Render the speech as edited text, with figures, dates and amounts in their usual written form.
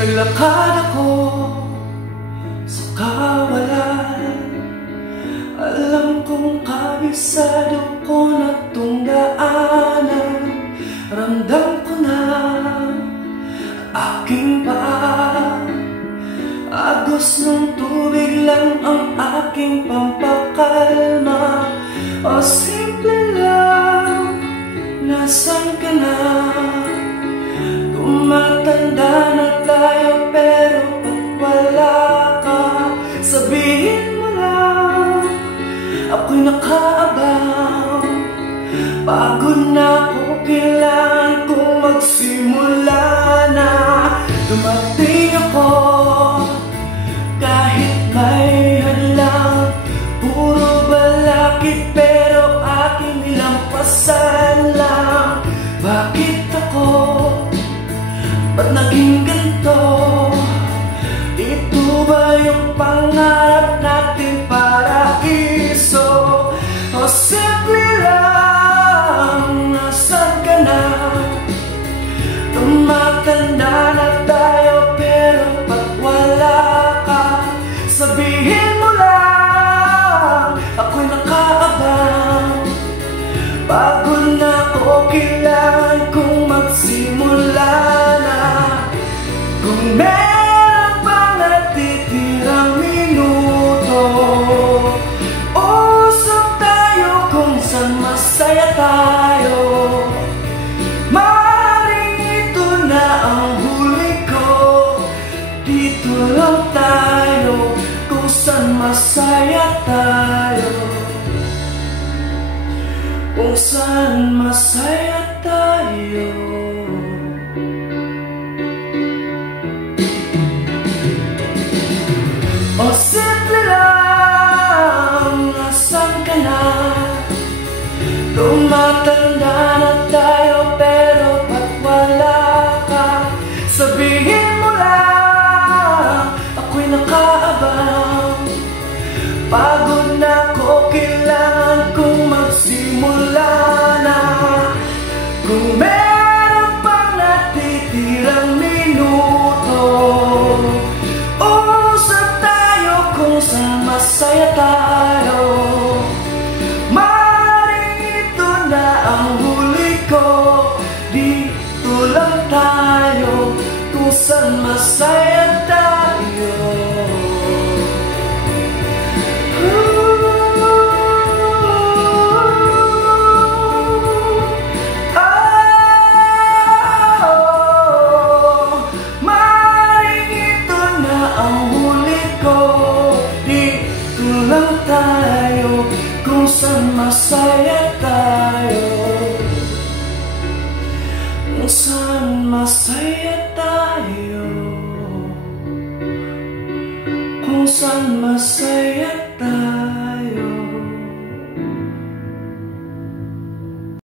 Naglakad ako sa kawalan. Alam kong kabisado ko na tong daanan. Ramdam ko na aking paa. Agos ng tubig lang ang aking pampakalma. O simple lang, nasan ka na? Tumatanda na tayo pero pag wala ka, sabihin mo lang, ako'y nakaabang. Pagod na ako, kailangan kong magsimula na. Dumating ako kahit may hadlang, puro balakid pero aking nilampasan lang. Bakit ako? Ba't naging ganito? Ito ba yung pangarap natin paraiso? O simple lang, nasan ka na? Tumatanda na tayo pero pag wala ka, sabihin mo lang, ako'y nakaabang. Pagod na ako, kailangan kong magsimula na. Kung meron pang natitirang minuto, usap tayo kung saan masaya tayo. Maaaring ito na ang huli ko. Dito lang tayo kung saan masaya tayo. Kung saan masaya tayo. O simple lang, nasan ka na? Tumatanda na tayo pero pag wala ka, sabihin mo lang, ako'y nakaabang. Pagod na ako, kailangan kong magsimula na. Kung meron pang natitirang minuto, usap tayo kung saan masaya tayo. Maaaring ito na ang huli ko. Dito lang tayo kung saan masaya tayo. Kung saan masaya tayo. Kung saan masaya tayo. Kung saan masaya tayo.